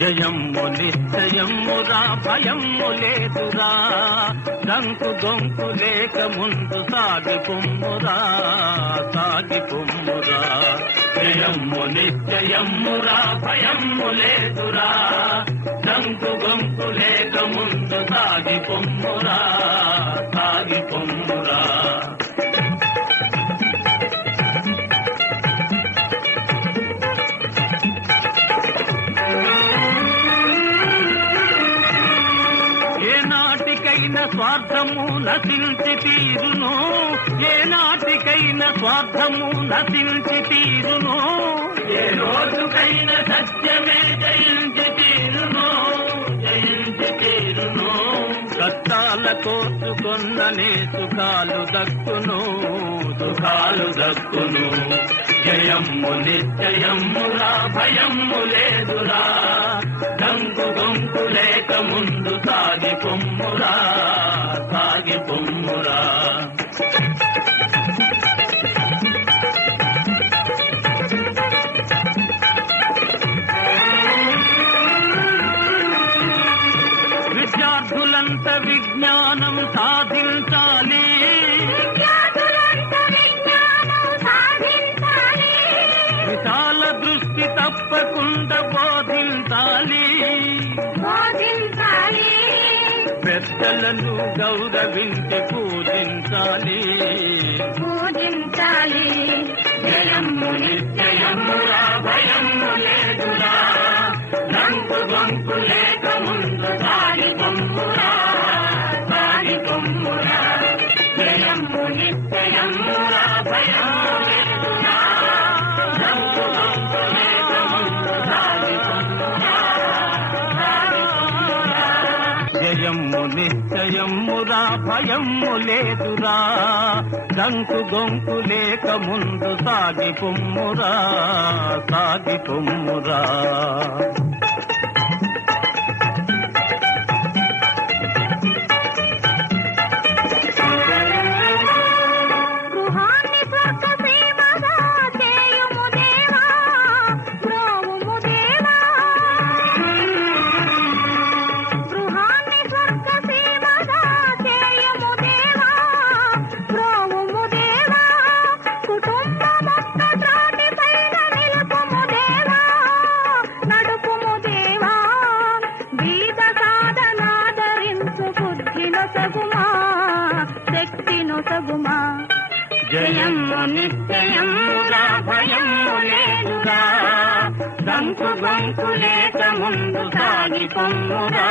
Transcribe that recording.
జయమ్ము నిశ్చయమ్మురా భయమ్ము లేదురా దంకు గొంకు లేక ముందు సాగి పొమ్మురా జయమ్ము నిశ్చయమ్మురా భయమ్ము లేదురా దంకు గొంకు లేక ముందు సాగి పొమ్మురా స్వార్థము నశించి తీరును ఏనాటికైనా స్వార్థము నశించి తీరును ఏ రోజుకైనా సత్యమే జయించి తీరును కష్టాల కోర్చుకొన్ననే సుఖాలు దక్కును జయమ్ము నిశ్చయమ్మురా భయమ్ము లేదురా దంకు గొంకు లేక ముందు సాగి పొమ్మురా విద్యార్థులంత విజ్ఞానం సాధించాలి విశాల దృష్టి తప్పకుండా బోధించాలి పెద్దలను గౌరవించి పూజించాలి జయమ్ము నిశ్చయమ్మురా భయమ్ము లేదురా దంకు గొంకు లేక ముందు సాగి పొమ్మురా జయమ్ము నిశ్చయమ్మురా భయమ్ము లేదురా దంకు గొంకు లేక ముందు సాగి పొమ్మురా జయమ్ము నిశ్చయమ్మురా భయమ్ము లేదురా దంకు గొంకు లేక ముందు సాగి పొమ్మురా జయమ్ము నిశ్చయమ్మురా భయమ్ము లేదురా దంకు గొంకు లేక ముందు సాగి పొమ్మురా